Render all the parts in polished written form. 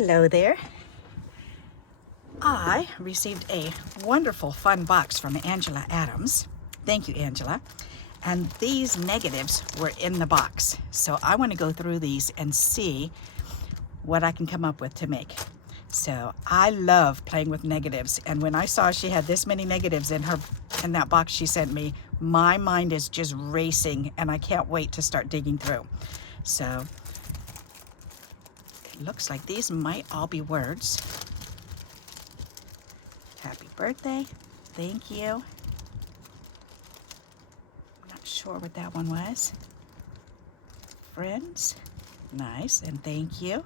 Hello there. I received a wonderful fun box from Angela Adams. Thank you, Angela. And these negatives were in the box. So I want to go through these and see what I can come up with to make. So I love playing with negatives. And when I saw she had this many negatives in that box she sent me, my mind is just racing and I can't wait to start digging through. So it looks like these might all be words. Happy birthday. Thank you. I'm not sure what that one was. Friends. Nice. And thank you.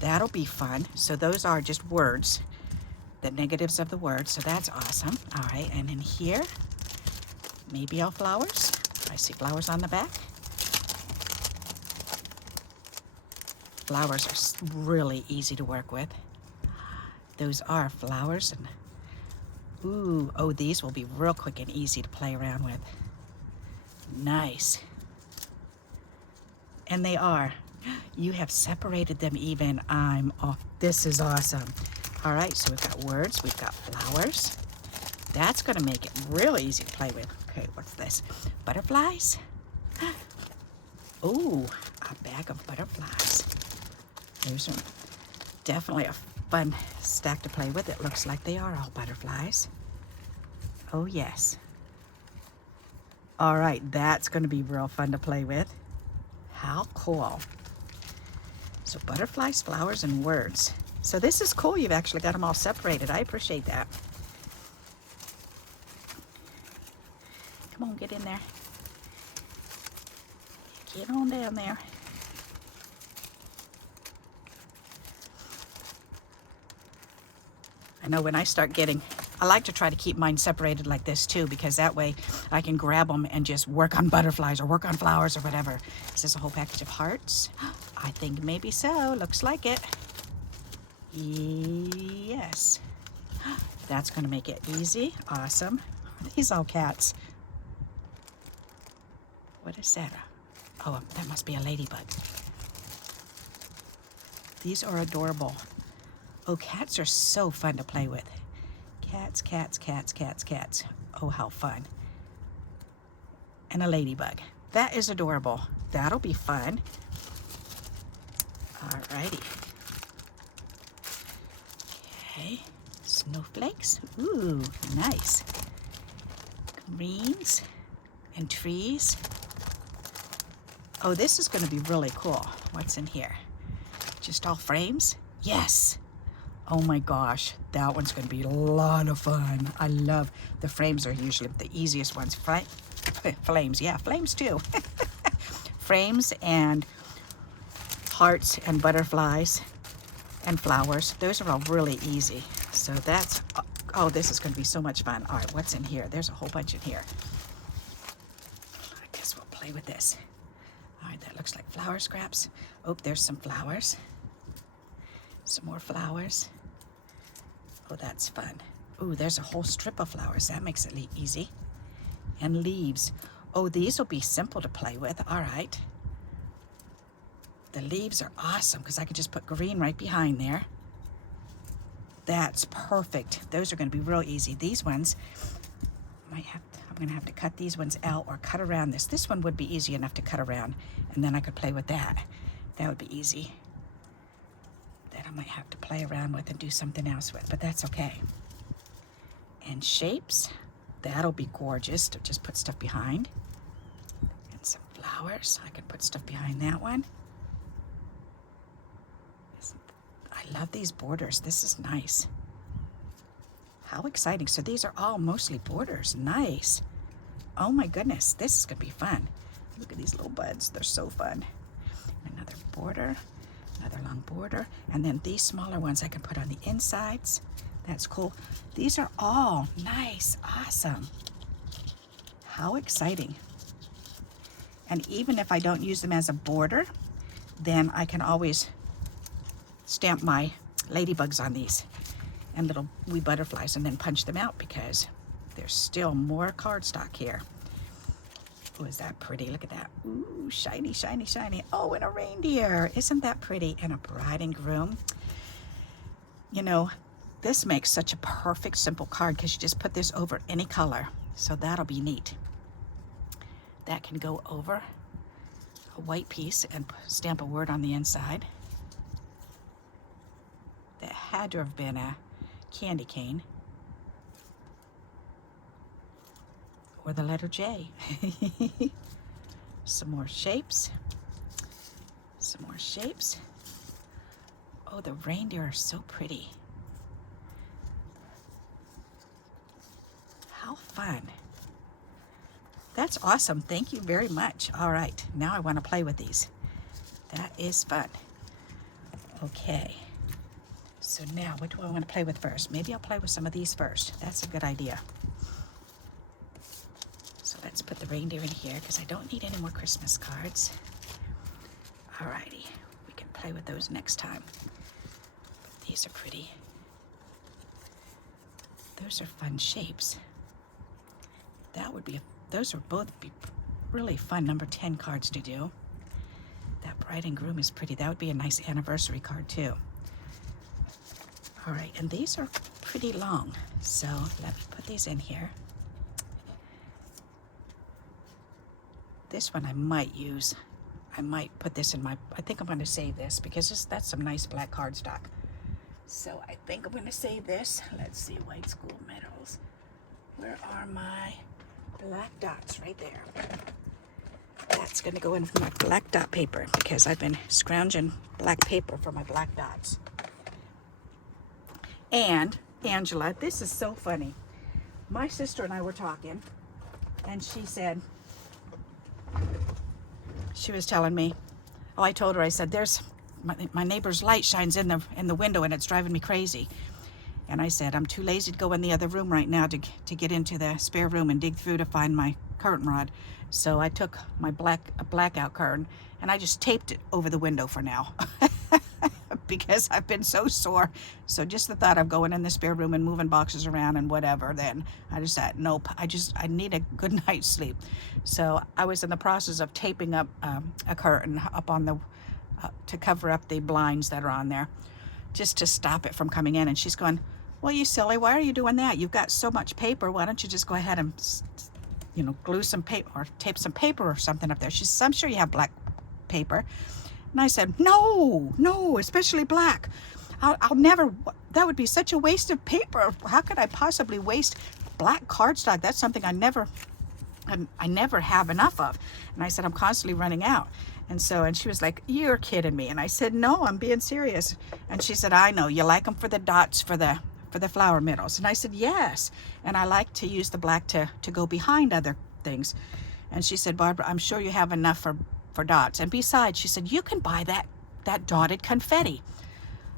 That'll be fun. So those are just words. The negatives of the words. So that's awesome. All right. And in here, maybe all flowers. I see flowers on the back. Flowers are really easy to work with. Those are flowers. And ooh, oh, these will be real quick and easy to play around with. Nice. And they are. You have separated them even. This is awesome. All right, so we've got words, we've got flowers. That's gonna make it real easy to play with. Okay, what's this? Butterflies. Ooh, a bag of butterflies. Those are definitely a fun stack to play with. It looks like they are all butterflies. Oh yes. All right, that's gonna be real fun to play with. How cool. So butterflies, flowers, and words. So this is cool. You've actually got them all separated. I appreciate that. Come on, get in there. Get on down there. I know when I start I like to try to keep mine separated like this too, because that way I can grab them and just work on butterflies or work on flowers or whatever. Is this a whole package of hearts? I think maybe so. Looks like it. Yes. That's going to make it easy. Awesome. Are these all cats? What is that? Oh, that must be a ladybug. These are adorable. Oh, cats are so fun to play with. Cats, cats, cats, cats, cats. Oh, how fun. And a ladybug. That is adorable. That'll be fun. Alrighty. Okay. Snowflakes. Ooh, nice. Greens and trees. Oh, this is going to be really cool. What's in here? Just all frames? Yes. Oh my gosh, that one's going to be a lot of fun. I love the frames are usually the easiest ones. Flames, yeah, flames too. Frames and hearts and butterflies and flowers. Those are all really easy. So that's, oh, this is going to be so much fun. All right, what's in here? There's a whole bunch in here. I guess we'll play with this. All right, that looks like flower scraps. Oh, there's some flowers. Some more flowers. Oh, that's fun. Ooh, there's a whole strip of flowers. That makes it easy. And leaves. Oh, these will be simple to play with. All right. The leaves are awesome because I can just put green right behind there. That's perfect. Those are going to be real easy. These ones, I'm going to have to cut these ones out or cut around this. This one would be easy enough to cut around, and then I could play with that. That would be easy. That I might have to play around with and do something else with, but that's okay. And shapes, that'll be gorgeous to just put stuff behind. And some flowers, I can put stuff behind that one. I love these borders. This is nice. How exciting. So these are all mostly borders. Nice. Oh my goodness, this is gonna be fun. Look at these little buds, they're so fun. Another border. Another long border, and then these smaller ones I can put on the insides. That's cool. These are all nice, awesome. How exciting. And even if I don't use them as a border, then I can always stamp my ladybugs on these and little wee butterflies and then punch them out because there's still more cardstock here. Oh, is that pretty? Look at that. Ooh, shiny, shiny, shiny. Oh, and a reindeer. Isn't that pretty? And a bride and groom. You know, this makes such a perfect simple card because you just put this over any color. So that'll be neat. That can go over a white piece and stamp a word on the inside. That had to have been a candy cane. Or the letter J. Some more shapes. Some more shapes. Oh, the reindeer are so pretty. How fun. That's awesome. Thank you very much. All right, now I want to play with these. That is fun. Okay. So now, what do I want to play with first? Maybe I'll play with some of these first. That's a good idea. So let's put the reindeer in here because I don't need any more Christmas cards. Alrighty, we can play with those next time. But these are pretty. Those are fun shapes. That would be, those would both be really fun number 10 cards to do. That bride and groom is pretty. That would be a nice anniversary card too. All right, and these are pretty long. So let me put these in here. This one I might use. I might put this in my, I think I'm gonna save this because that's some nice black cardstock. So I think I'm gonna save this. Let's see, white school medals. Where are my black dots? Right there. That's gonna go in my black dot paper because I've been scrounging black paper for my black dots. And Angela, this is so funny. My sister and I were talking and she said, she was telling me, oh, I told her, I said, there's my neighbor's light shines in the window and it's driving me crazy. And I said, I'm too lazy to go in the other room right now to get into the spare room and dig through to find my curtain rod. So I took my blackout curtain and I just taped it over the window for now because I've been so sore. So just the thought of going in the spare room and moving boxes around and whatever, then I just said, nope, I need a good night's sleep. So I was in the process of taping up a curtain up on the, to cover up the blinds that are on there, just to stop it from coming in. And she's going, well, you silly, why are you doing that? You've got so much paper. Why don't you just go ahead and, you know, glue some paper or tape some paper or something up there? She says, I'm sure you have black paper. And I said, no, especially black. I'll never, that would be such a waste of paper. How could I possibly waste black cardstock? That's something I never have enough of. And I said, I'm constantly running out. And she was like, you're kidding me. And I said, no, I'm being serious. And she said, I know, you like them for the dots, for the flower middles. And I said, yes. And I like to use the black to go behind other things. And she said, Barbara, I'm sure you have enough for dots. And besides, she said, you can buy that dotted confetti.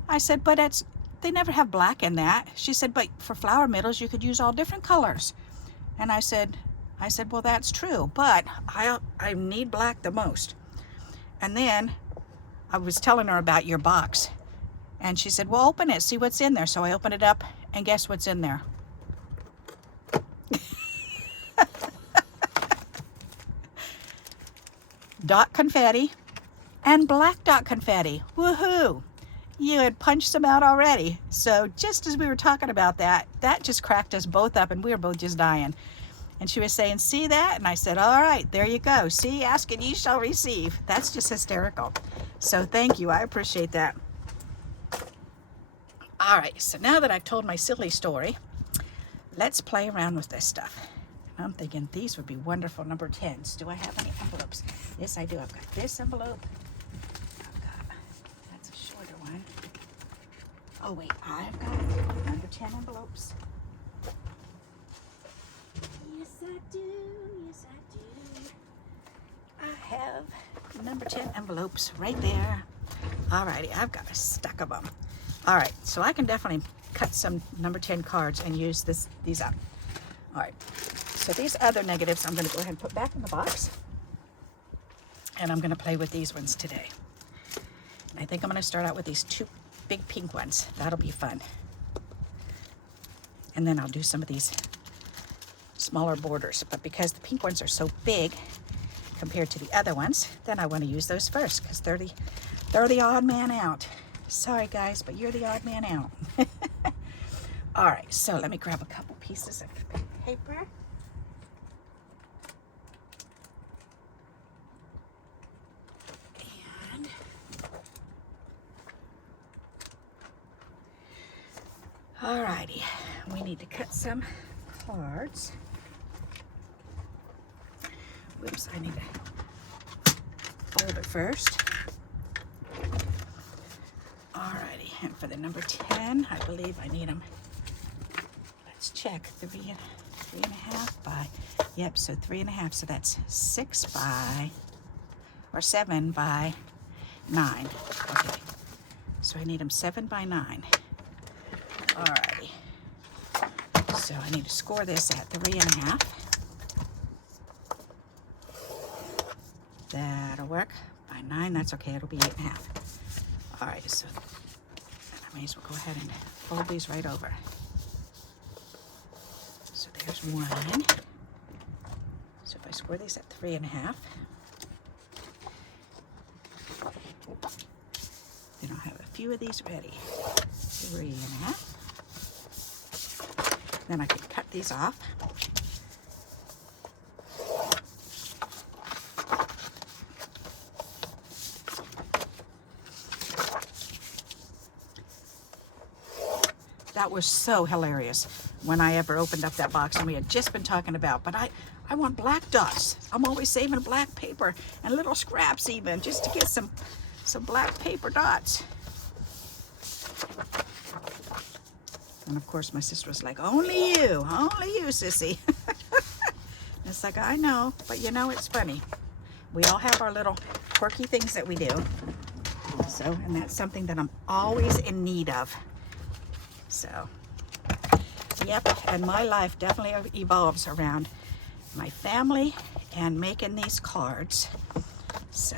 I said, but they never have black in that. She said, but for flower middles, you could use all different colors. And I said, well, that's true, but I need black the most. And then I was telling her about your box. And she said, well, open it, see what's in there. So I opened it up, and guess what's in there? Dot confetti and black dot confetti. Woohoo! You had punched them out already. So just as we were talking about that just cracked us both up, and we were both just dying. And she was saying, see that? And I said, all right, there you go. See, ask and ye shall receive. That's just hysterical. So thank you. I appreciate that. All right, so now that I've told my silly story, let's play around with this stuff. I'm thinking these would be wonderful number 10s. Do I have any envelopes? Yes, I do. I've got this envelope. That's a shorter one. Oh, wait, I've got number 10 envelopes. Yes, I do. Yes, I do. I have number 10 envelopes right there. Alrighty, I've got a stack of them. Alright, so I can definitely cut some number 10 cards and use these up. Alright, so these other negatives I'm going to go ahead and put back in the box. And I'm going to play with these ones today. And I think I'm going to start out with these two big pink ones. That'll be fun. And then I'll do some of these smaller borders. But because the pink ones are so big, compared to the other ones, then I want to use those first because they're the odd man out. Sorry guys, but you're the odd man out. All right, so let me grab a couple pieces of paper. And all righty, we need to cut some cards. Whoops, I need to fold it first. Alrighty, and for the number 10, I believe I need them. Let's check. 3.5 by, yep, so 3.5, so that's 6 by, or 7 by 9. Okay, so I need them 7 by 9. Alrighty, so I need to score this at 3.5. That'll work. By 9, that's okay, it'll be 8.5. Alright, so I may as well go ahead and fold these right over. So there's one. So if I score these at 3.5, then I'll have a few of these ready. 3.5. Then I can cut these off. That was so hilarious when I ever opened up that box and we had just been talking about, but I want black dots. I'm always saving black paper and little scraps even just to get some black paper dots. And of course my sister was like, only you, sissy. It's like, I know, but you know, it's funny. We all have our little quirky things that we do. So, and that's something that I'm always in need of. So, yep, and my life definitely evolves around my family and making these cards. So,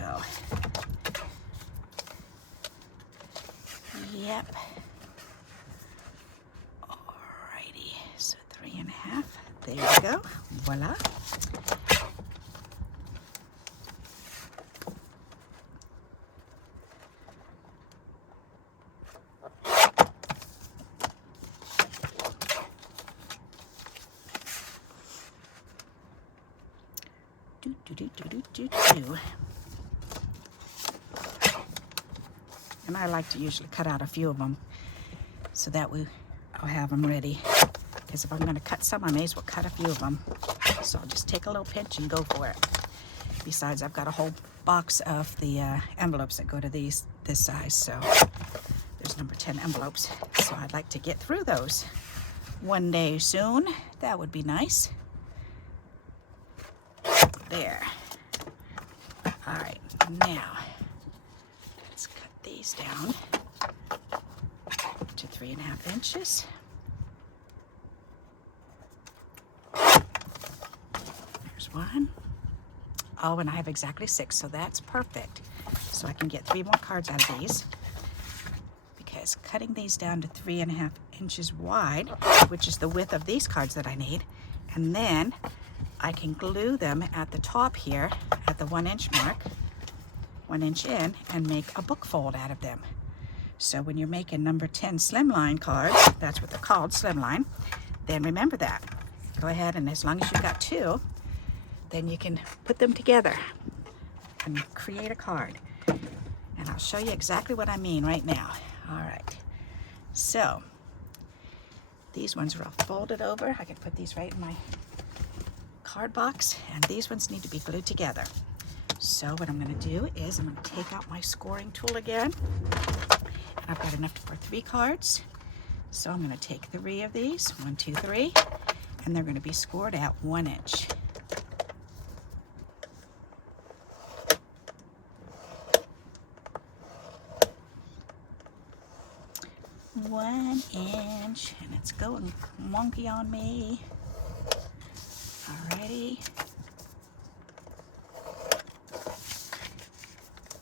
yep. Alrighty, so 3.5. There we go. Voila. And I like to usually cut out a few of them so that I'll have them ready. Because if I'm going to cut some, I may as well cut a few of them. So I'll just take a little pinch and go for it. Besides, I've got a whole box of the envelopes that go to this size. So there's number 10 envelopes. So I'd like to get through those one day soon. That would be nice. There. All right, now let's cut these down to 3.5 inches. There's one. Oh, and I have exactly 6, so that's perfect. So I can get 3 more cards out of these, because cutting these down to 3.5 inches wide, which is the width of these cards that I need, and then I can glue them at the top here at the 1 inch mark, 1 inch in, and make a book fold out of them. So when you're making number 10 slimline cards, that's what they're called, slimline, then remember that. Go ahead, and as long as you've got 2, then you can put them together and create a card. And I'll show you exactly what I mean right now. All right, so these ones are all folded over. I can put these right in my card box, and these ones need to be glued together. So what I'm going to do is I'm going to take out my scoring tool again, and I've got enough for 3 cards. So I'm going to take 3 of these, 1, 2, 3, and they're going to be scored at 1 inch. One inch, and it's going wonky on me. Alrighty.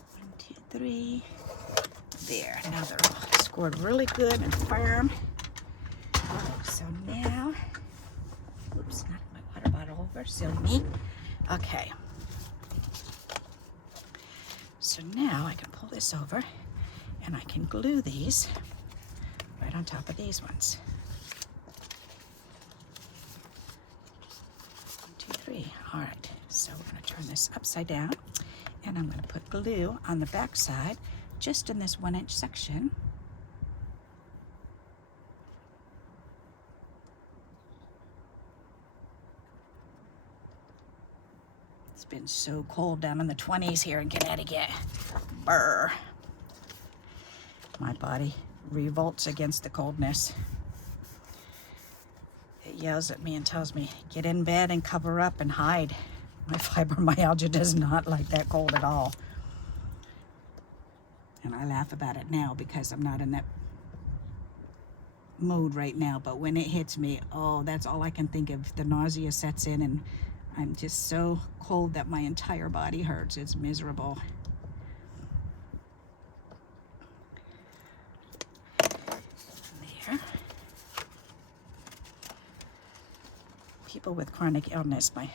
1, 2, 3. There. Now they're all scored really good and firm. So now, oops, knocked my water bottle over. Silly me. Okay. so now I can pull this over and I can glue these right on top of these ones. 1, 2, 3. All right, so we're going to turn this upside down, and I'm going to put glue on the back side just in this 1-inch section. It's been so cold down in the 20s here in Connecticut. Brr. My body revolts against the coldness. It yells at me and tells me, get in bed and cover up and hide. My fibromyalgia does not like that cold at all. And I laugh about it now because I'm not in that mode right now. But when it hits me, oh, that's all I can think of. The nausea sets in and I'm just so cold that my entire body hurts. It's miserable. There. People with chronic illness, my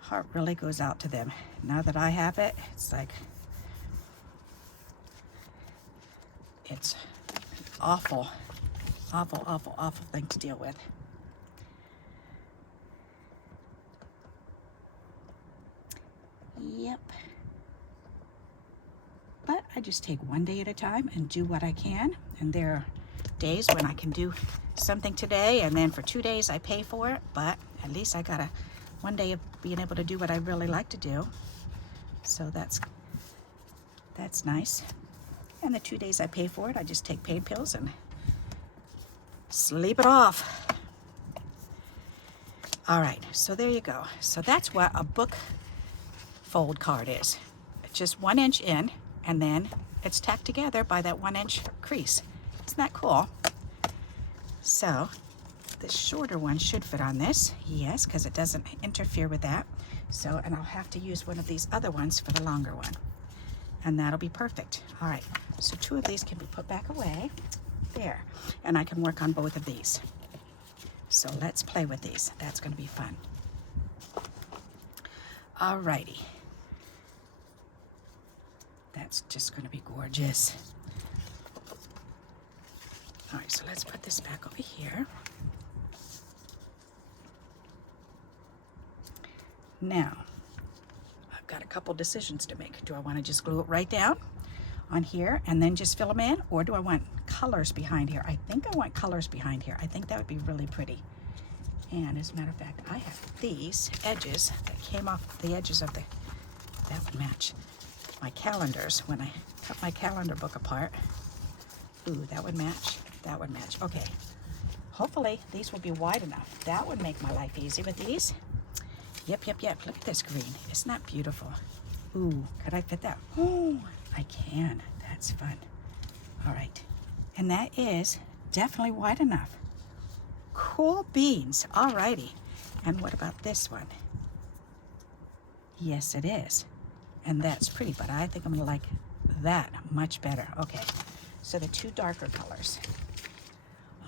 heart really goes out to them. Now that I have it, it's like, it's awful, awful, awful, awful thing to deal with. Yep. But I just take one day at a time and do what I can. And there are days when I can do something today, and then for 2 days I pay for it. But at least I got one day of being able to do what I really like to do. So that's nice. And the 2 days I pay for it, I just take pain pills and sleep it off. All right, so there you go. So that's what a book fold card is. It's just 1 inch in, and then it's tacked together by that 1-inch crease. Isn't that cool? So this shorter one should fit on this. Yes, because it doesn't interfere with that. So, and I'll have to use one of these other ones for the longer one. And that'll be perfect. All right, so 2 of these can be put back away. There, and I can work on both of these. So let's play with these. That's gonna be fun. All righty. That's just gonna be gorgeous. All right, so let's put this back over here. Now, I've got a couple decisions to make. Do I want to just glue it right down on here and then just fill them in? Or do I want colors behind here? I think I want colors behind here. I think that would be really pretty. And as a matter of fact, I have these edges that came off the edges of that would match my calendars when I cut my calendar book apart. Ooh, that would match. That would match. Okay. Hopefully these will be wide enough. That would make my life easy with these. Yep, yep, yep. Look at this green. Isn't that beautiful? Ooh, could I fit that? Oh, I can. That's fun. All right. And that is definitely wide enough. Cool beans. All righty. And what about this one? Yes, it is. And that's pretty, but I think I'm going to like that much better. Okay. So the 2 darker colors.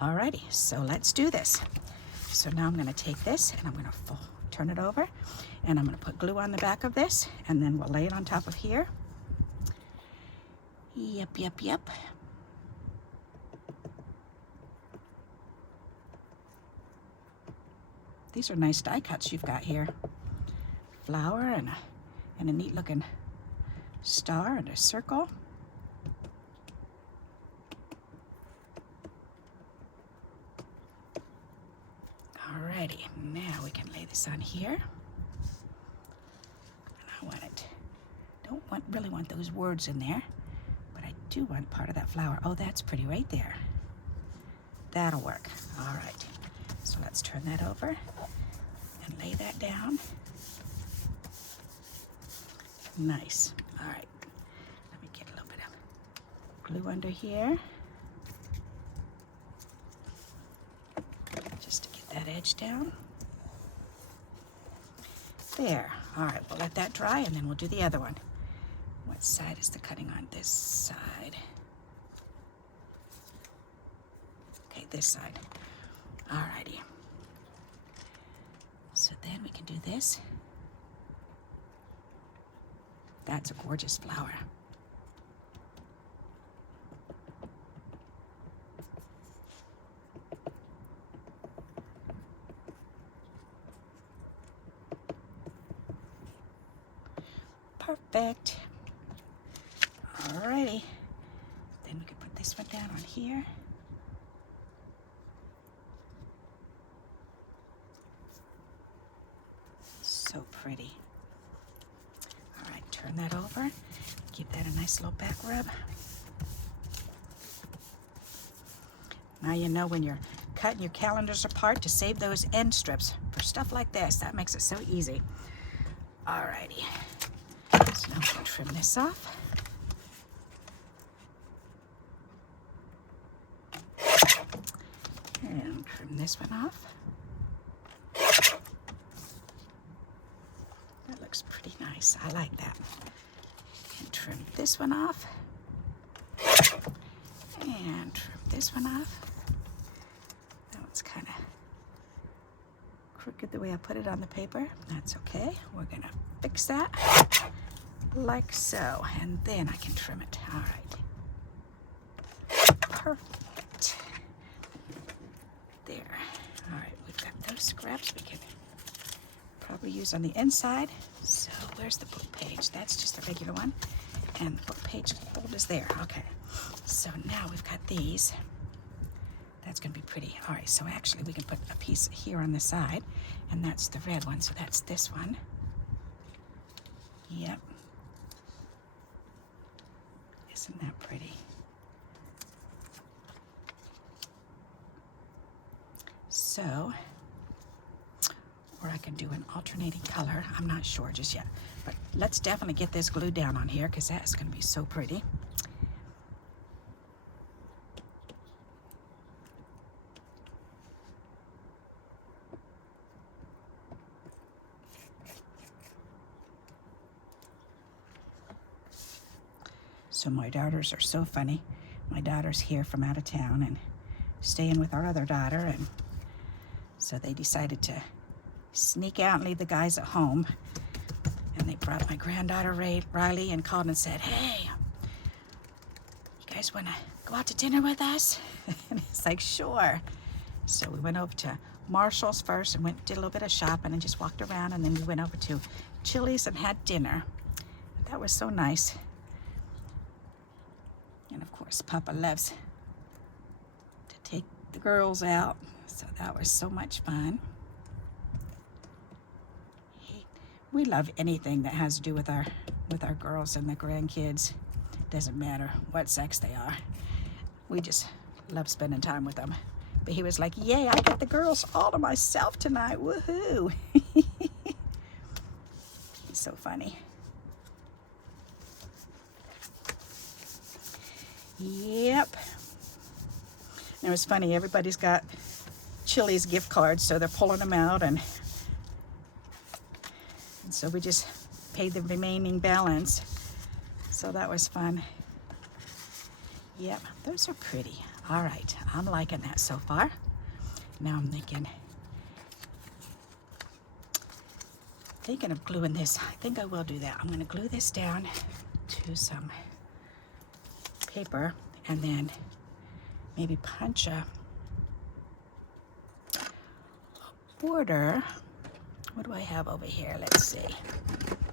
All righty. So let's do this. So now I'm going to take this and I'm going to turn it over, and I'm going to put glue on the back of this, and then we'll lay it on top of here. Yep, yep, yep. These are nice die cuts you've got here. Flower and a neat looking star and a circle. Alrighty, now we can lay this on here. And I don't really want those words in there, but I do want part of that flower. Oh, that's pretty right there. That'll work. All right, so let's turn that over and lay that down. Nice. All right, let me get a little bit of glue under here. Just to get that edge down. There. All right, we'll let that dry and then we'll do the other one. What side is the cutting on? This side. Okay, this side. All righty. So then we can do this. That's a gorgeous flower. Perfect. Alrighty. Then we can put this one down on here. So pretty. Alright, turn that over. Give that a nice little back rub. Now you know when you're cutting your calendars apart to save those end strips for stuff like this. That makes it so easy. Alrighty. So now we can trim this off. And trim this one off. That looks pretty nice. I like that. And trim this one off. And trim this one off. That one's kind of crooked the way I put it on the paper. That's okay. We're gonna fix that like so, and then I can trim it. All right. Perfect. There. All right, we've got those scraps we can probably use on the inside. So where's the book page? That's just a regular one. And the book page fold is there. Okay. So now we've got these. That's going to be pretty. All right, so actually we can put a piece here on the side, and that's the red one, so that's this one. Yep. Isn't that pretty? So, or I can do an alternating color. I'm not sure just yet, but let's definitely get this glued down on here because that's going to be so pretty. So my daughters are so funny. My daughter's here from out of town and staying with our other daughter, and so they decided to sneak out and leave the guys at home. And they brought my granddaughter Riley and called and said, "Hey, you guys want to go out to dinner with us?" And it's like, "Sure." So we went over to Marshall's first and did a little bit of shopping and just walked around, and then we went over to Chili's and had dinner. That was so nice. And of course, Papa loves to take the girls out, so that was so much fun. We love anything that has to do with our girls and the grandkids. Doesn't matter what sex they are. We just love spending time with them. But he was like, "Yay, I got the girls all to myself tonight. Woohoo!" He's so funny. Yep. And it was funny, everybody's got Chili's gift cards, so they're pulling them out, and so we just paid the remaining balance. So that was fun. Yep, those are pretty. All right, I'm liking that so far. Now I'm thinking of gluing this. I think I will do that. I'm gonna glue this down to some paper and then maybe punch a border. What do I have over here? Let's see. I've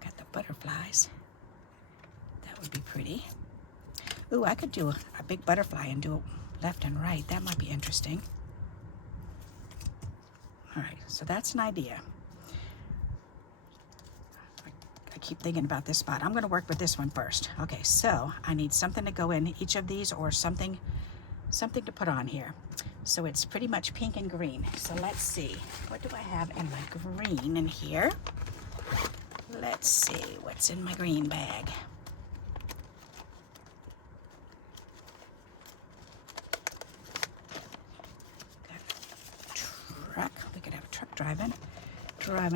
got the butterflies. That would be pretty. Ooh, I could do a big butterfly and do it left and right. That might be interesting. All right, so that's an idea. I keep thinking about this spot. I'm going to work with this one first. Okay, so I need something to go in each of these, or something to put on here. So it's pretty much pink and green. So let's see. What do I have in my green in here? Let's see what's in my green bag. Got a truck. We could have a truck driving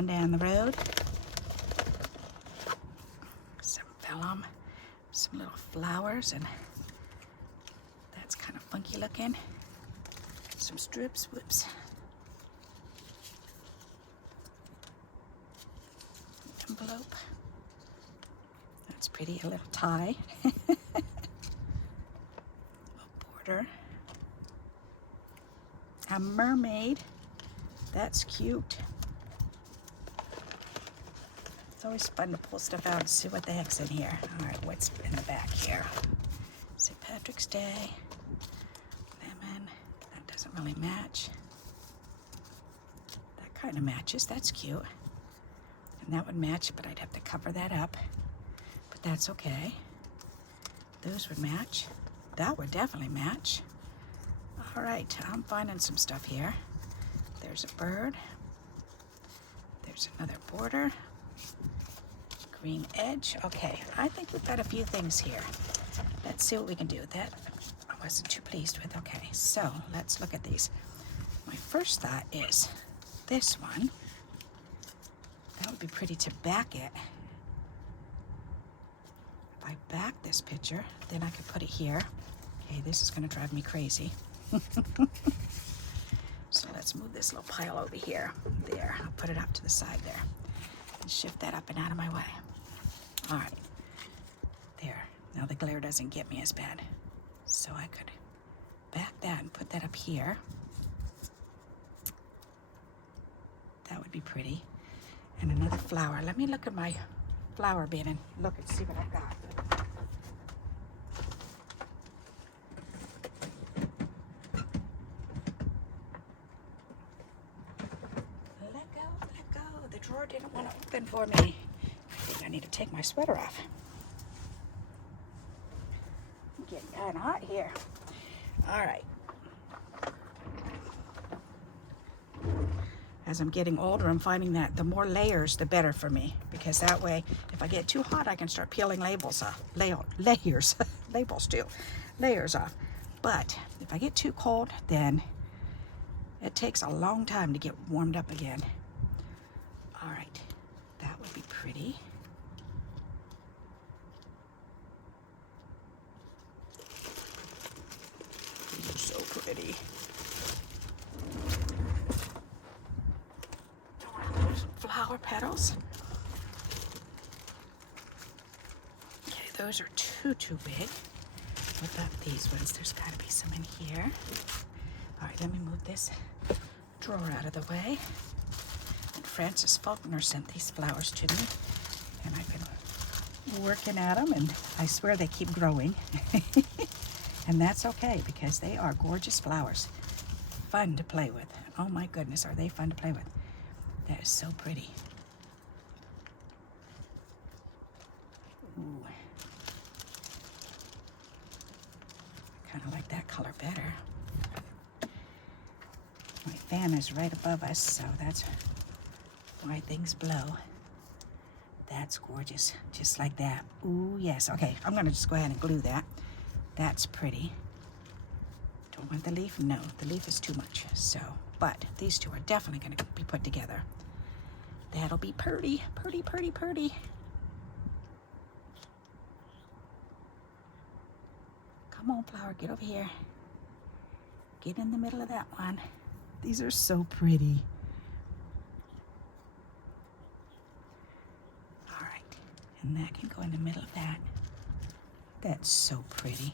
down the road. Some vellum, some little flowers, and that's kind of funky looking. Some strips, whoops. Envelope. pretty. A little tie. A border. A mermaid. That's cute. It's always fun to pull stuff out and see what the heck's in here. All right, what's in the back here? St. Patrick's Day. Lemon. That doesn't really match. That kind of matches. That's cute. And that would match, but I'd have to cover that up. But that's okay. Those would match. That would definitely match. All right, I'm finding some stuff here. There's a bird. There's another border. Green edge. Okay, I think we've got a few things here. Let's see what we can do with that. I wasn't too pleased with. Okay, so let's look at these. My first thought is this one. That would be pretty to back it. If I back this picture, then I could put it here. Okay, this is going to drive me crazy. So let's move this little pile over here. There, I'll put it up to the side there. And shift that up and out of my way. All right, there. Now the glare doesn't get me as bad. So I could back that and put that up here. That would be pretty. And another flower. Let me look at my flower bin and look and see what I've got. Let go, let go. The drawer didn't want to open for me. I think I need to take my sweater off. I'm getting kind of hot here. All right. As I'm getting older, I'm finding that the more layers, the better for me. Because that way, if I get too hot, I can start peeling labels off. Layers. Labels too. Layers off. But if I get too cold, then it takes a long time to get warmed up again. All right. That would be pretty. These are so pretty. Flower petals. Okay, those are too big. What about these ones? There's got to be some in here. All right, let me move this drawer out of the way. And Francis Faulkner sent these flowers to me, and I've been working at them, and I swear they keep growing. And that's okay, because they are gorgeous flowers. Fun to play with. Oh my goodness, are they fun to play with? That is so pretty. Ooh. I kind of like that color better. My fan is right above us, so that's why things blow. That's gorgeous, just like that. Ooh, yes. Okay, I'm gonna just go ahead and glue that. That's pretty. Don't want the leaf? No, the leaf is too much. So, but these two are definitely gonna be put together. That'll be pretty, pretty, pretty, pretty. Come on, flower, get over here. Get in the middle of that one. These are so pretty. All right, and that can go in the middle of that. That's so pretty.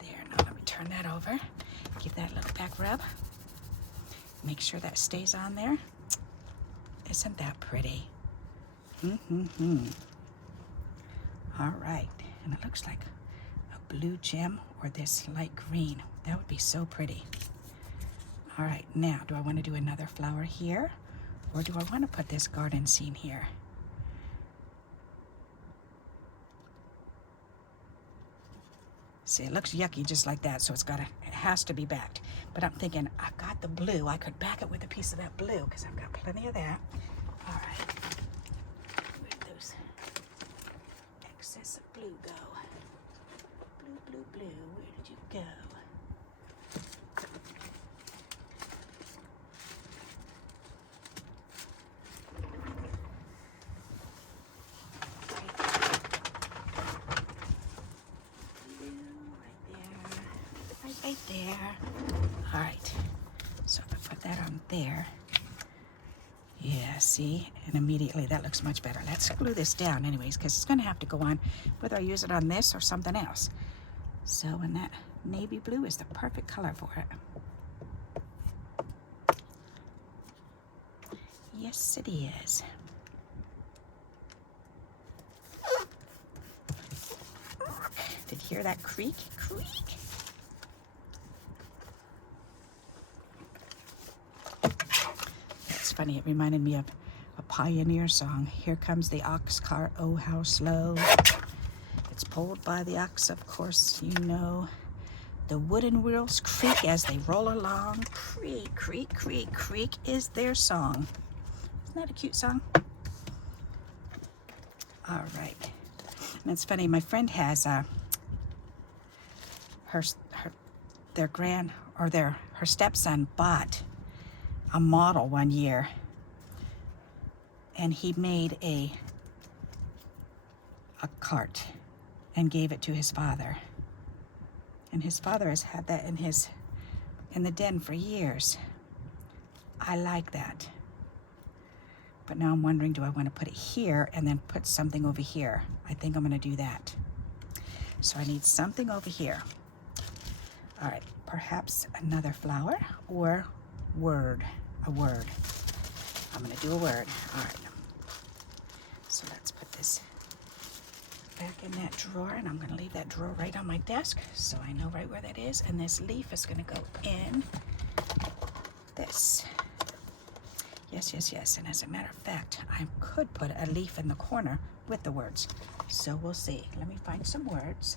There, now let me turn that over. Give that a little back rub. Make sure that stays on there. Isn't that pretty? All right, and it looks like a blue gem or this light green. That would be so pretty. All right, now, do I want to do another flower here? Or do I want to put this garden scene here? See, it looks yucky just like that, so it has to be backed. But I'm thinking, I've got the blue. I could back it with a piece of that blue, because I've got plenty of that. All right. Where'd those excess of blue go? Blue, blue, blue, where did you go? Right there. All right, so if I put that on there, Yeah, see? And immediately that looks much better. Let's glue this down anyways, because it's going to have to go on whether I use it on this or something else. So, and that navy blue is the perfect color for it. Yes, it is. Did you hear that creak? Creak. That's funny. It reminded me of a Pioneer song. Here comes the ox cart, oh how slow. It's pulled by the ox, of course, you know. The wooden wheels creak as they roll along. Creak, creak, creak, creak is their song. Isn't that a cute song? All right. And it's funny, my friend has her stepson bought a model one year, and he made a cart and gave it to his father. And his father has had that in the den for years. I like that. But now I'm wondering, do I want to put it here and then put something over here? I think I'm going to do that. So I need something over here. All right, perhaps another flower or word, a word. I'm going to do a word. All right. So let's put this back in that drawer, and I'm going to leave that drawer right on my desk so I know right where that is. And this leaf is going to go in this. Yes, yes, yes. And as a matter of fact, I could put a leaf in the corner with the words. So we'll see. Let me find some words.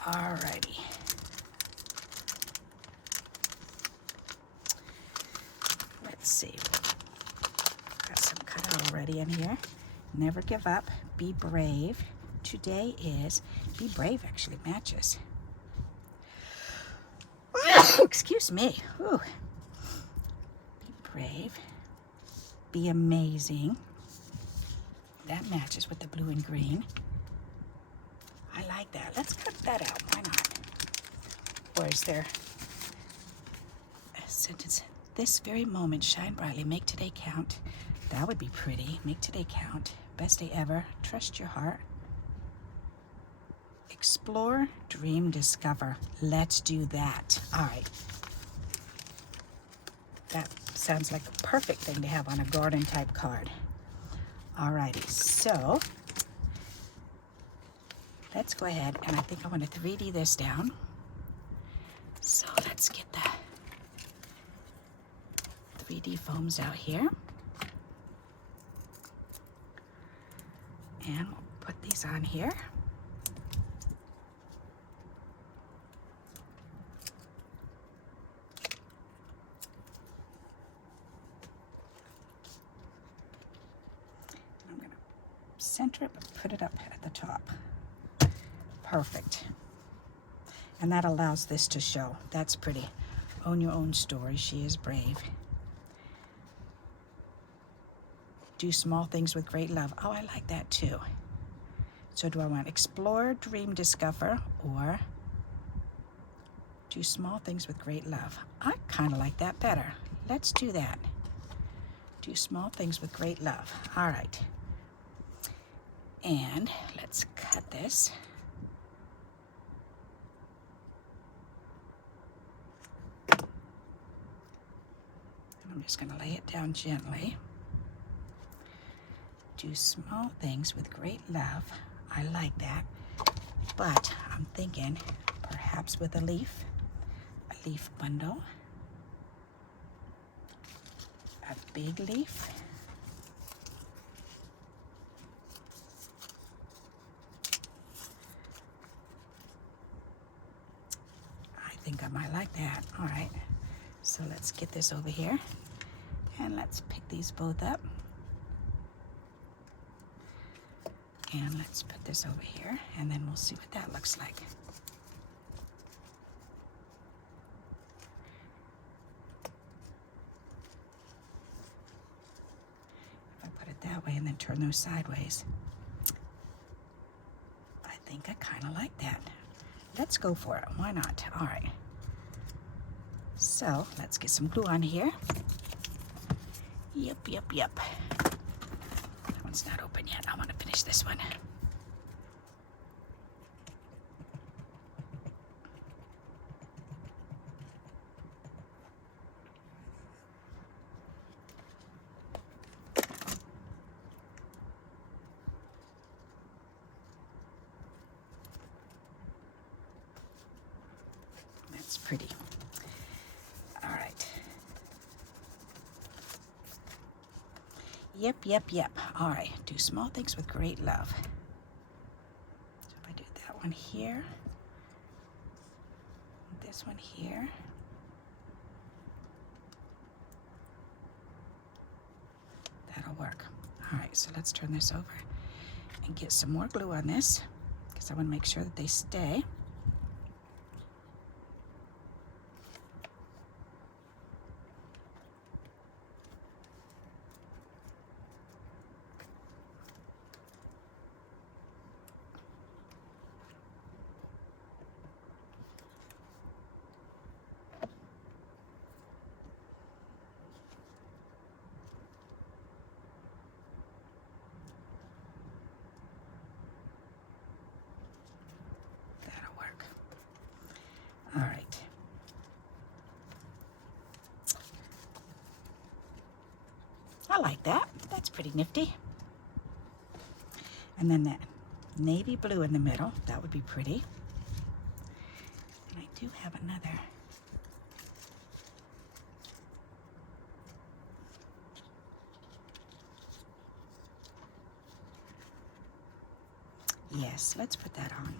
Alrighty. Let's see. Got some cut already in here. Never give up. Be brave. Today is be brave actually matches. Excuse me. Ooh. Be brave. Be amazing. That matches with the blue and green. I like that. Let's cut that out. Why not? Or is there a sentence? This very moment, shine brightly. Make today count. That would be pretty. Make today count. Best day ever. Trust your heart. Explore, dream, discover. Let's do that. All right. That sounds like a perfect thing to have on a garden type card. Alrighty, so let's go ahead, and I think I want to 3D this down. So let's get the 3D foams out here. And we'll put these on here. I'm going to center it, but put it up at the top. Perfect. And that allows this to show. That's pretty. Own your own story. She is brave. Do small things with great love. Oh, I like that too. So do I want explore, dream, discover, or do small things with great love? I kind of like that better. Let's do that. Do small things with great love. All right. And let's cut this. I'm just going to lay it down gently. Do small things with great love. I like that. But I'm thinking perhaps with a leaf bundle, a big leaf, I think I might like that. All right, so let's get this over here and let's pick these both up. And let's put this over here, and then we'll see what that looks like. If I put it that way and then turn those sideways, I think I kind of like that. Let's go for it. Why not? All right. So let's get some glue on here. Yep. That one's not open yet. I want to finish this one. That's pretty. All right. Yep. All right, do small things with great love. So if I do that one here, this one here, that'll work. All right, so let's turn this over and get some more glue on this because I want to make sure that they stay. All right. I like that. That's pretty nifty. And then that navy blue in the middle, that would be pretty. And I do have another. Yes, let's put that on.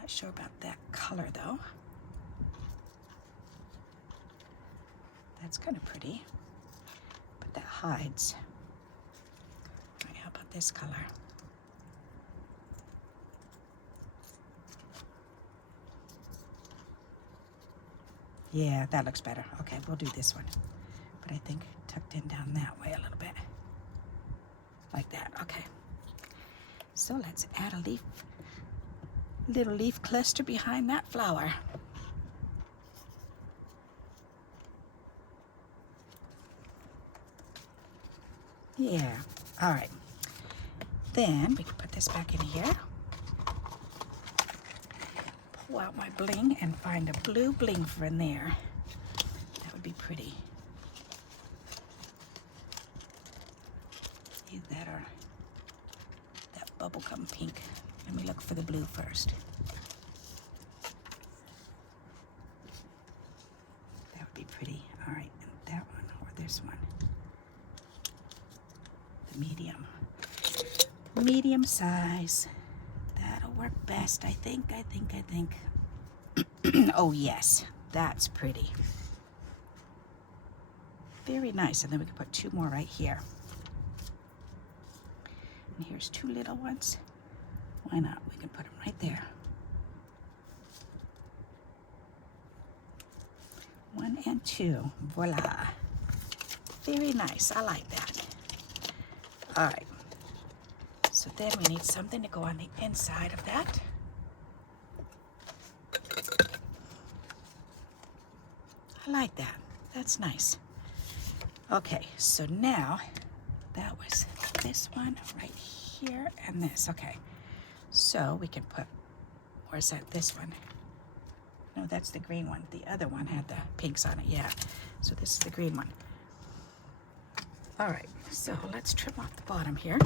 Not sure about that color though. That's kind of pretty, but that hides. All right, how about this color? Yeah, that looks better. Okay, we'll do this one. But I think tucked in down that way a little bit. Like that, okay. So let's add a leaf, little leaf cluster behind that flower. Yeah, all right. Then we can put this back in here. Pull out my bling and find a blue bling for in there. That would be pretty. Either that or that bubblegum pink. Let me look for the blue first. That would be pretty. All right, and that one or this one. The medium size. That'll work best, I think. Oh yes, that's pretty. Very nice, and then we can put two more right here. And here's two little ones. Why not? We can put them right there. 1 and 2, voila. Very nice, I like that. All right, so then we need something to go on the inside of that. I like that, that's nice. Okay, so now that was this one right here and this, okay. So we can put, or is that this one? No, that's the green one. The other one had the pinks on it, yeah. So this is the green one. All right, so let's trim off the bottom here.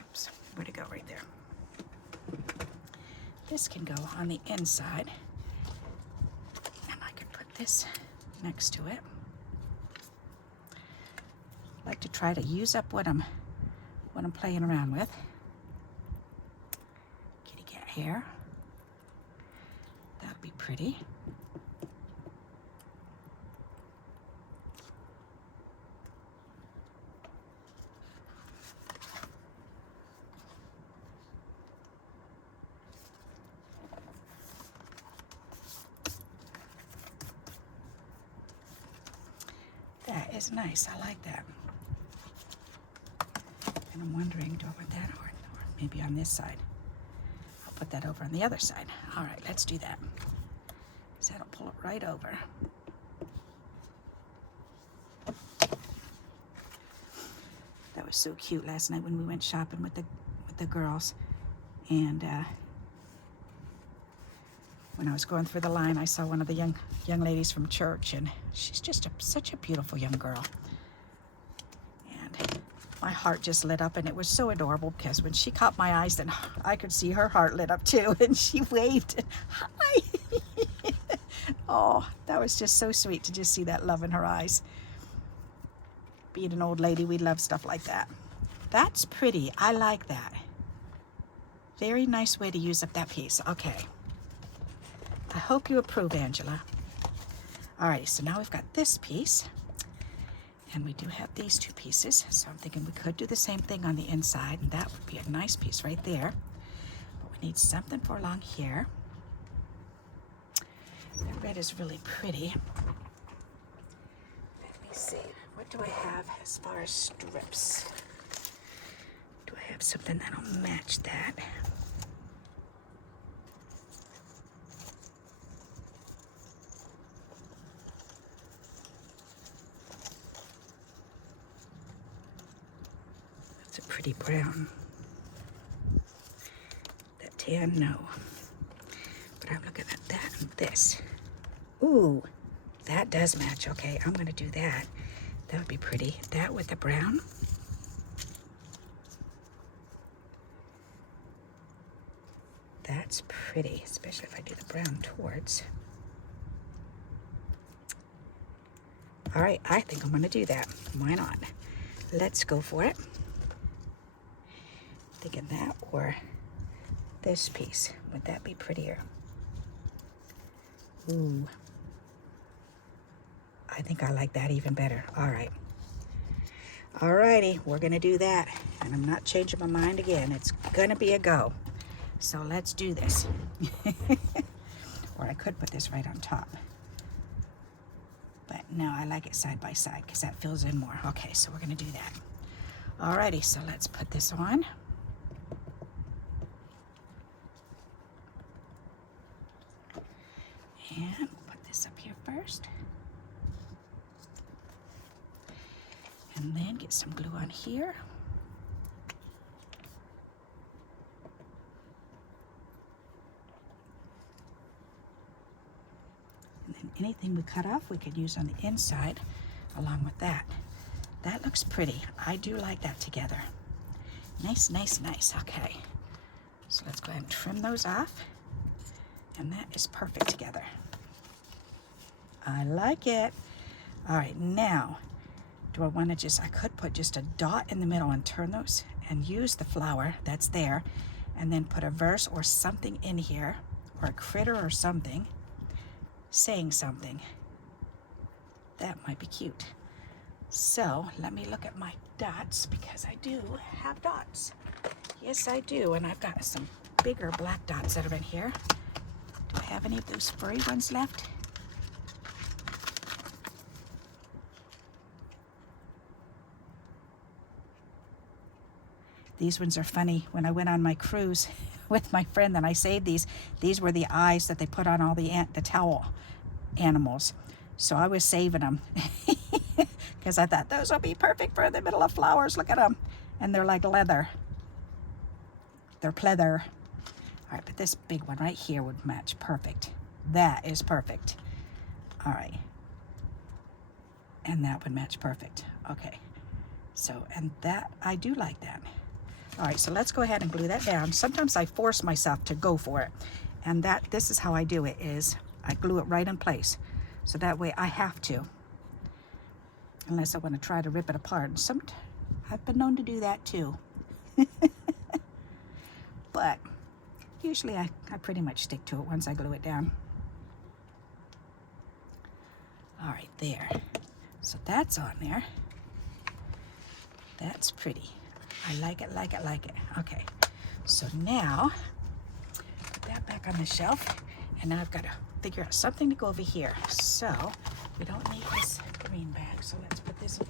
Oops, where'd it go? Right there. This can go on the inside. And I could put this next to it. I like to try to use up what I'm playing around with. Kitty cat hair. That'll be pretty. That is nice. I like that. And I'm wondering, do I want that or maybe on this side? I'll put that over on the other side. All right, let's do that. So that'll pull it right over. That was so cute last night when we went shopping with the girls. And when I was going through the line, I saw one of the young ladies from church, and she's just such a beautiful young girl. And my heart just lit up, and it was so adorable because when she caught my eyes, then I could see her heart lit up too, and she waved, hi. Oh, that was just so sweet to just see that love in her eyes. Being an old lady, we love stuff like that. That's pretty. I like that. Very nice way to use up that piece. Okay. I hope you approve, Angela. Alrighty, so now we've got this piece. And we do have these two pieces. So I'm thinking we could do the same thing on the inside, and that would be a nice piece right there. But we need something for along here. The red is really pretty. Let me see. What do I have as far as strips? Do I have something that'll match that? That's a pretty brown. That tan, no. But I'm looking at that and this. Ooh, that does match. Okay, I'm gonna do that. That would be pretty. That with the brown. That's pretty, especially if I do the brown towards. All right, I think I'm gonna do that. Why not? Let's go for it. Thinking that or this piece. Would that be prettier? Ooh. I think I like that even better. All right. Alrighty, we're gonna do that. And I'm not changing my mind again. It's gonna be a go. So let's do this. Or I could put this right on top. But no, I like it side by side because that fills in more. Okay, so we're gonna do that. Alrighty, so let's put this on. And we'll put this up here first. And then get some glue on here. And then anything we cut off, we could use on the inside along with that. That looks pretty. I do like that together. Nice, nice, nice. Okay. So let's go ahead and trim those off. And that is perfect together. I like it. All right, now, do I want to just, I could put just a dot in the middle and turn those and use the flower that's there and then put a verse or something in here or a critter or something saying something. That might be cute. So let me look at my dots because I do have dots. Yes, I do. And I've got some bigger black dots that are in here. Do I have any of those furry ones left? These ones are funny. When I went on my cruise with my friend, then I saved these. These were the eyes that they put on all the towel animals. So I was saving them because I thought those will be perfect for the middle of flowers. Look at them. And they're like leather. They're pleather. All right, but this big one right here would match perfect. That is perfect. All right. And that would match perfect. Okay. So, and that, I do like that. All right, so let's go ahead and glue that down. Sometimes I force myself to go for it. And this is how I do it, is I glue it right in place. So that way I have to. Unless I want to try to rip it apart. And I've been known to do that too. But usually I pretty much stick to it once I glue it down. All right, there. So that's on there. That's pretty. I like it, like it, like it. Okay, so now, put that back on the shelf, and now I've got to figure out something to go over here. So, we don't need this green bag, so let's put this away.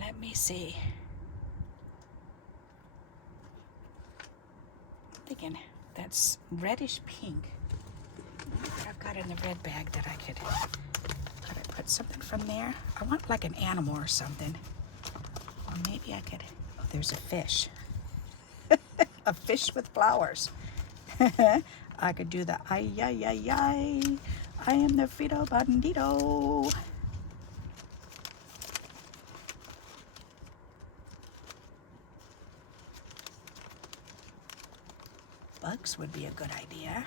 Let me see. thinking that's reddish pink. I've got in the red bag that I could put something from there. I want like an animal or something. Or maybe I could, oh, there's a fish. A fish with flowers. I could do the ay, ay, ay, ay. I am the Frito Bandito. Bugs would be a good idea.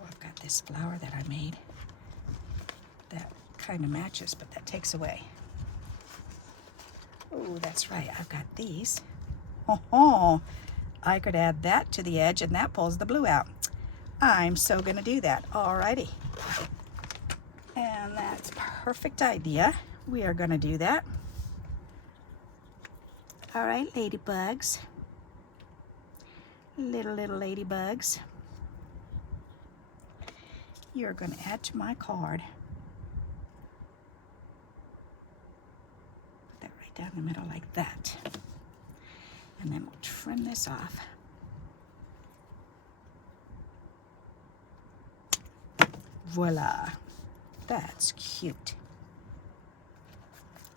Oh, I've got this flower that I made that kind of matches, but that takes away. Oh, that's right. I've got these. Oh, I could add that to the edge and that pulls the blue out. I'm so gonna do that. Alrighty. And that's perfect idea. We are gonna do that. All right, ladybugs. Little ladybugs. You're gonna add to my card. Put that right down the middle like that. And then we'll trim this off. Voila. That's cute.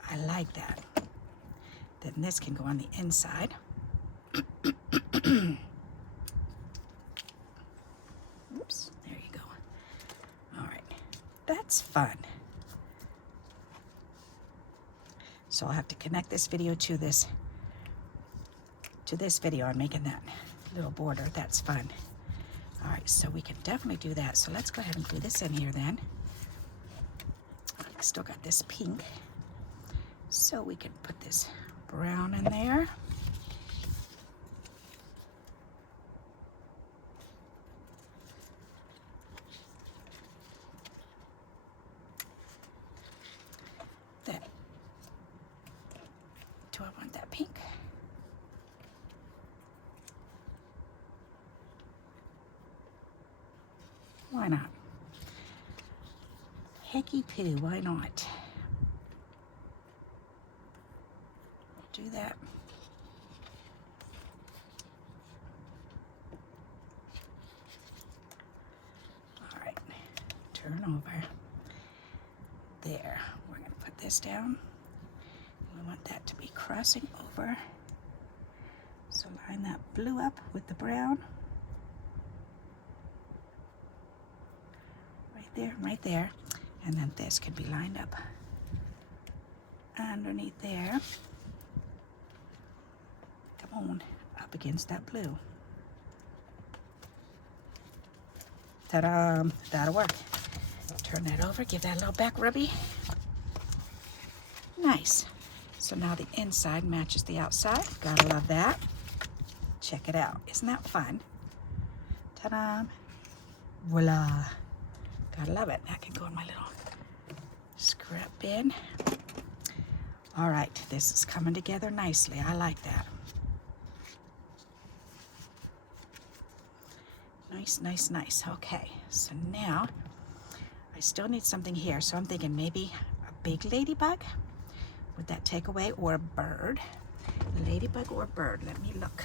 I like that. Then this can go on the inside. Oops, there you go. All right, that's fun. So I'll have to connect this video to this video. I'm making that little border. That's fun. All right, so we can definitely do that. So let's go ahead and glue this in here then. I still got this pink. So we can put this brown in there. That. Do I want that pink? Why not? Hecky poo, why not? Do that. All right, turn over. There, we're gonna put this down. We want that to be crossing over. So line that blue up with the brown. Right there. And then this could be lined up underneath there. Come on, up against that blue. Ta-da! That'll work. Turn that over, give that a little back rubby. Nice. So now the inside matches the outside. Gotta love that. Check it out. Isn't that fun? Ta-da! Voila! Gotta love it. That can go in my little scrap bin. All right, this is coming together nicely. I like that. Nice, nice, nice. Okay, so now I still need something here. So I'm thinking maybe a big ladybug. Would that take away? Or a bird? Ladybug or bird? Let me look.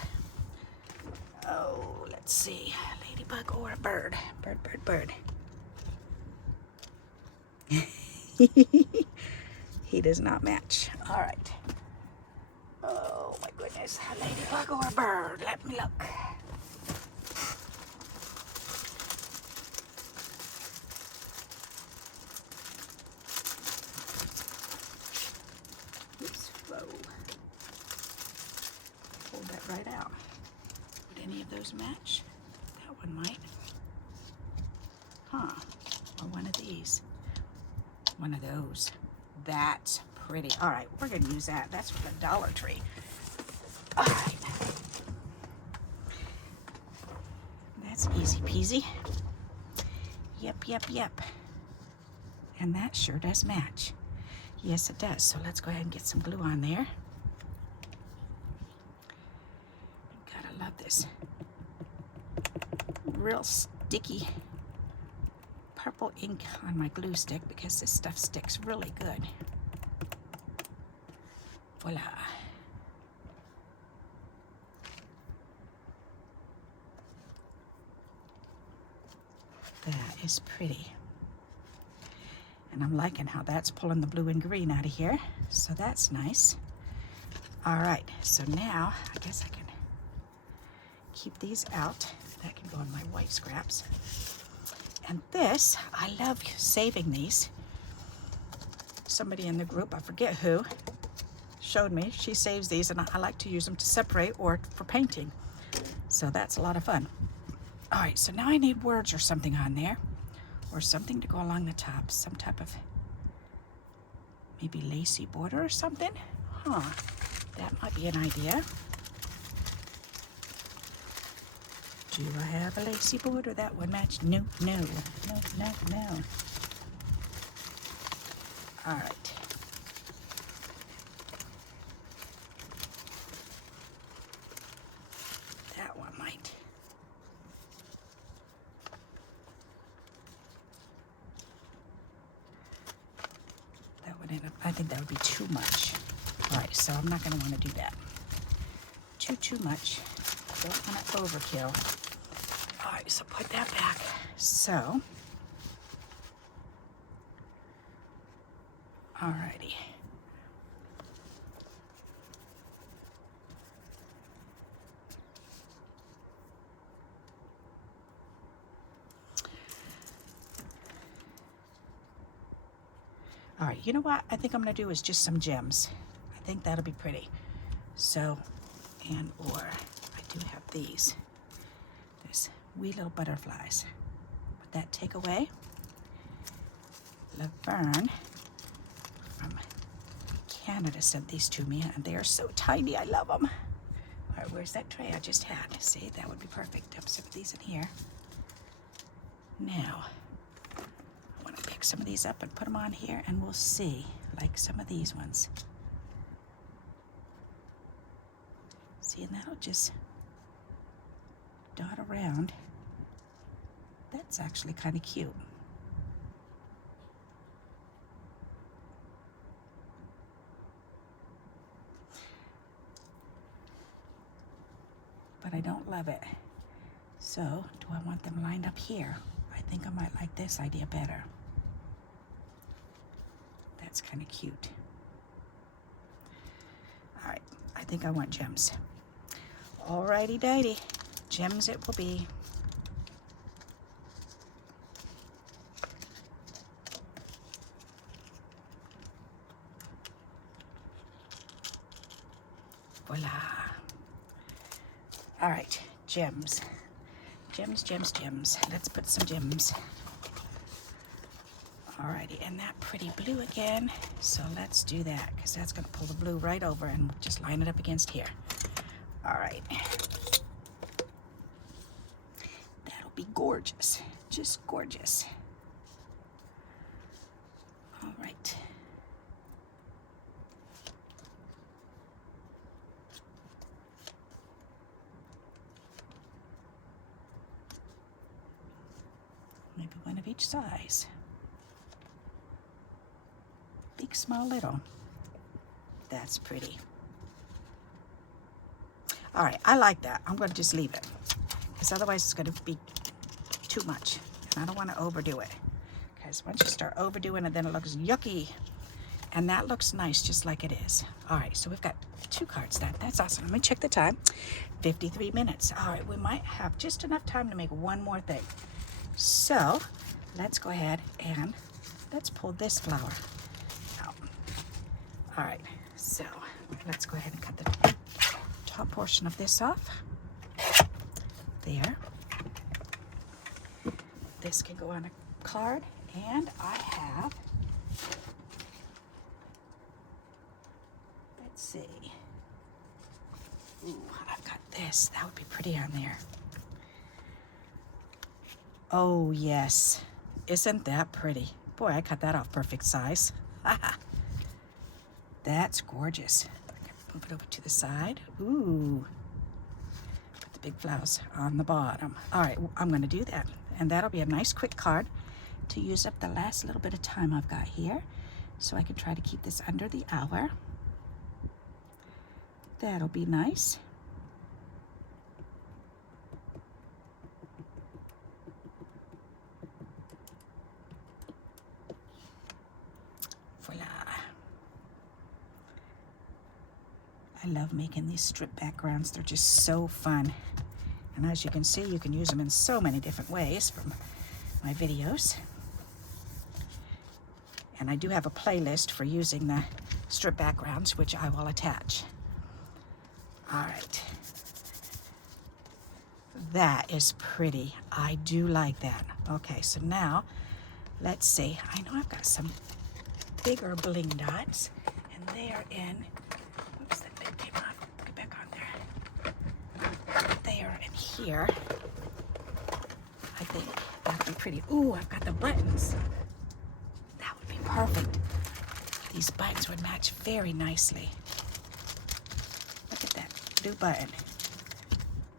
Oh, let's see. Ladybug or a bird? Bird, bird, bird. He does not match. All right. Oh my goodness. A ladybug or a bird? Let me look. Oops, whoa. Pull that right out. Would any of those match? That one might. Huh. Or one of these. One of those. That's pretty. All right, we're gonna use that. That's from the Dollar Tree. All right. That's easy peasy. Yep, yep, yep. And that sure does match. Yes, it does. So let's go ahead and get some glue on there. Gotta love this. Real sticky purple ink on my glue stick because this stuff sticks really good. Voila. That is pretty. And I'm liking how that's pulling the blue and green out of here. So that's nice. All right, so now I guess I can keep these out. That can go on my white scraps. And this, I love saving these. Somebody in the group, I forget who, showed me. She saves these, and I like to use them to separate or for painting. So that's a lot of fun. All right, so now I need words or something on there, or something to go along the top. Some type of maybe lacy border or something. Huh, that might be an idea. Do I have a lacy border that would match? No, no, no, no, no. All right. That one might. That would end up, I think that would be too much. All right, so I'm not gonna wanna do that. Too much. Don't wanna overkill. All right, so put that back. So, alrighty. All right, you know what I think I'm gonna do is just some gems. I think that'll be pretty. So, and or I do have these. There's wee little butterflies. Would that take away? Laverne from Canada sent these to me, and they are so tiny. I love them. All right, where's that tray I just had? See, that would be perfect. Dump some of these in here. Now, I want to pick some of these up and put them on here, and we'll see, like some of these ones. See, and that'll just dot around. That's actually kind of cute. But I don't love it. So, do I want them lined up here? I think I might like this idea better. That's kind of cute. All right, I think I want gems. Alrighty dighty, gems it will be. Voila. All right, gems. Gems, gems, gems. Let's put some gems. Alrighty, and that pretty blue again. So let's do that, because that's gonna pull the blue right over and just line it up against here. All right. That'll be gorgeous, just gorgeous. All right. Maybe one of each size. Big, small, little. That's pretty. All right, I like that. I'm gonna just leave it, because otherwise it's gonna be too much. And I don't wanna overdo it, because once you start overdoing it, then it looks yucky. And that looks nice, just like it is. All right, so we've got 2 cards. That's awesome. Let me check the time. 53 minutes. All right, we might have just enough time to make one more thing. So let's go ahead and let's pull this flower out. All right, so let's go ahead and cut the top portion of this off. There. This can go on a card, and I have, let's see. Ooh, I've got this. That would be pretty on there. Oh, yes. Isn't that pretty? Boy, I cut that off perfect size. That's gorgeous. I can move it over to the side. Ooh. Put the big flowers on the bottom. All right, I'm going to do that. And that'll be a nice quick card to use up the last little bit of time I've got here. So I can try to keep this under the hour. That'll be nice. love making these strip backgrounds. They're just so fun. And as you can see, you can use them in so many different ways from my videos. And I do have a playlist for using the strip backgrounds, which I will attach. All right. That is pretty. I do like that. Okay, so now, let's see. I know I've got some bigger bling dots, and they are in, oops, that bit came off. Get back on there. They are in here. I think that'd be pretty. Ooh, I've got the buttons. That would be perfect. These buttons would match very nicely. Look at that blue button.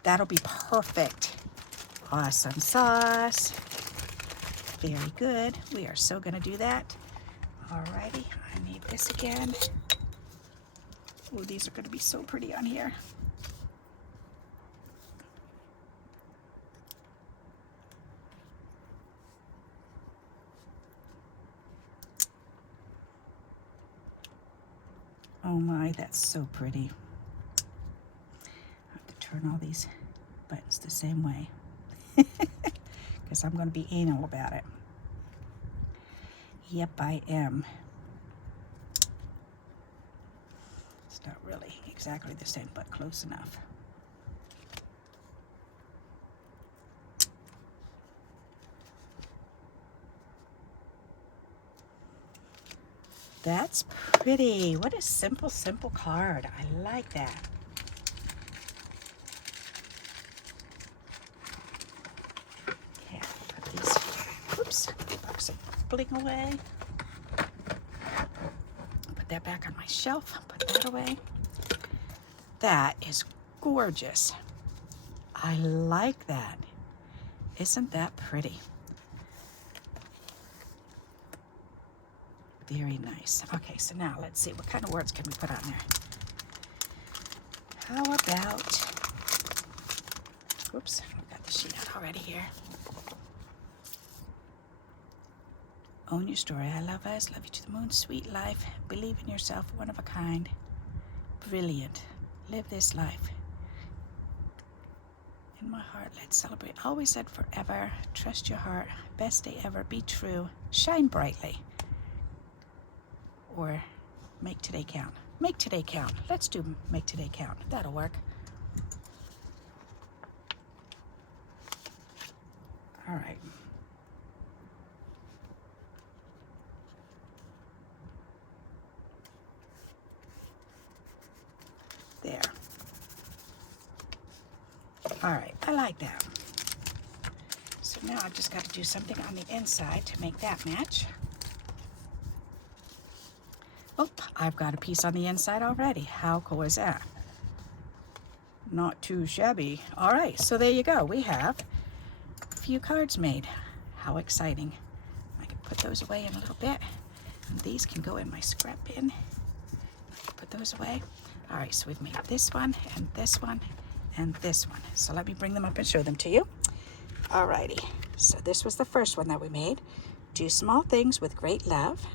That'll be perfect. Awesome sauce. Very good. We are so gonna do that. Alrighty, I need this again. Oh, these are gonna be so pretty on here. Oh my, that's so pretty. I have to turn all these buttons the same way because I'm going to be anal about it. Yep, I am. It's not really exactly the same, but close enough. That's pretty. What a simple, simple card. I like that. Okay, put these, oops, box of bling away. Put that back on my shelf. Put that away. That is gorgeous. I like that. Isn't that pretty? Very nice. Okay, so now let's see, what kind of words can we put on there? How about, oops, I've got the sheet out already here. Own your story. I love us, love you to the moon, sweet life, believe in yourself, one of a kind, brilliant, live this life. In my heart, let's celebrate, always said forever, trust your heart, best day ever, be true, shine brightly. Or make today count. Make today count. Let's do make today count. That'll work. All right. There. All right, I like that. So now I've just got to do something on the inside to make that match. Oh, I've got a piece on the inside already. How cool is that? Not too shabby. All right, so there you go. We have a few cards made. How exciting. I can put those away in a little bit. And these can go in my scrap bin. Put those away. All right, so we've made this one and this one and this one. So let me bring them up and show them to you. All righty, so this was the first one that we made. Do small things with great love.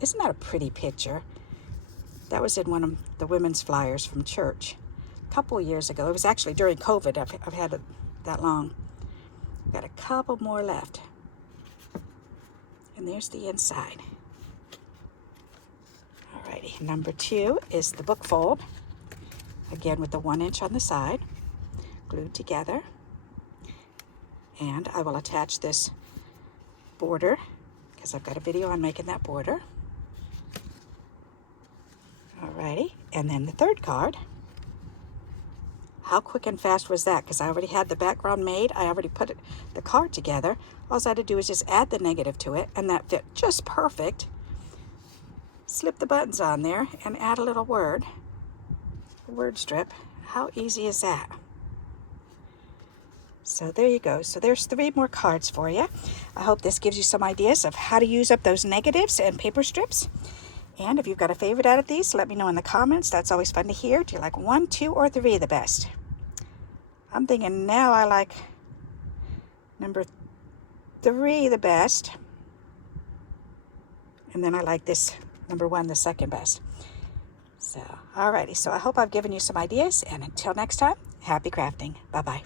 Isn't that a pretty picture? That was in one of the women's flyers from church a couple years ago. It was actually during COVID. I've had it that long. Got a couple more left. And there's the inside. Alrighty, number 2 is the book fold. Again with the 1 inch on the side, glued together. And I will attach this border because I've got a video on making that border. Alrighty, and then the third card. How quick and fast was that? Because I already had the background made. I already put the card together. All I had to do is just add the negative to it, and that fit just perfect. Slip the buttons on there and add a little word strip. How easy is that? So there you go. So there's 3 more cards for you. I hope this gives you some ideas of how to use up those negatives and paper strips. And if you've got a favorite out of these, let me know in the comments. That's always fun to hear. Do you like 1, 2, or 3 the best? I'm thinking now I like number 3 the best. And then I like this number 1 the second best. So, alrighty. So I hope I've given you some ideas, and until next time, happy crafting. Bye-bye.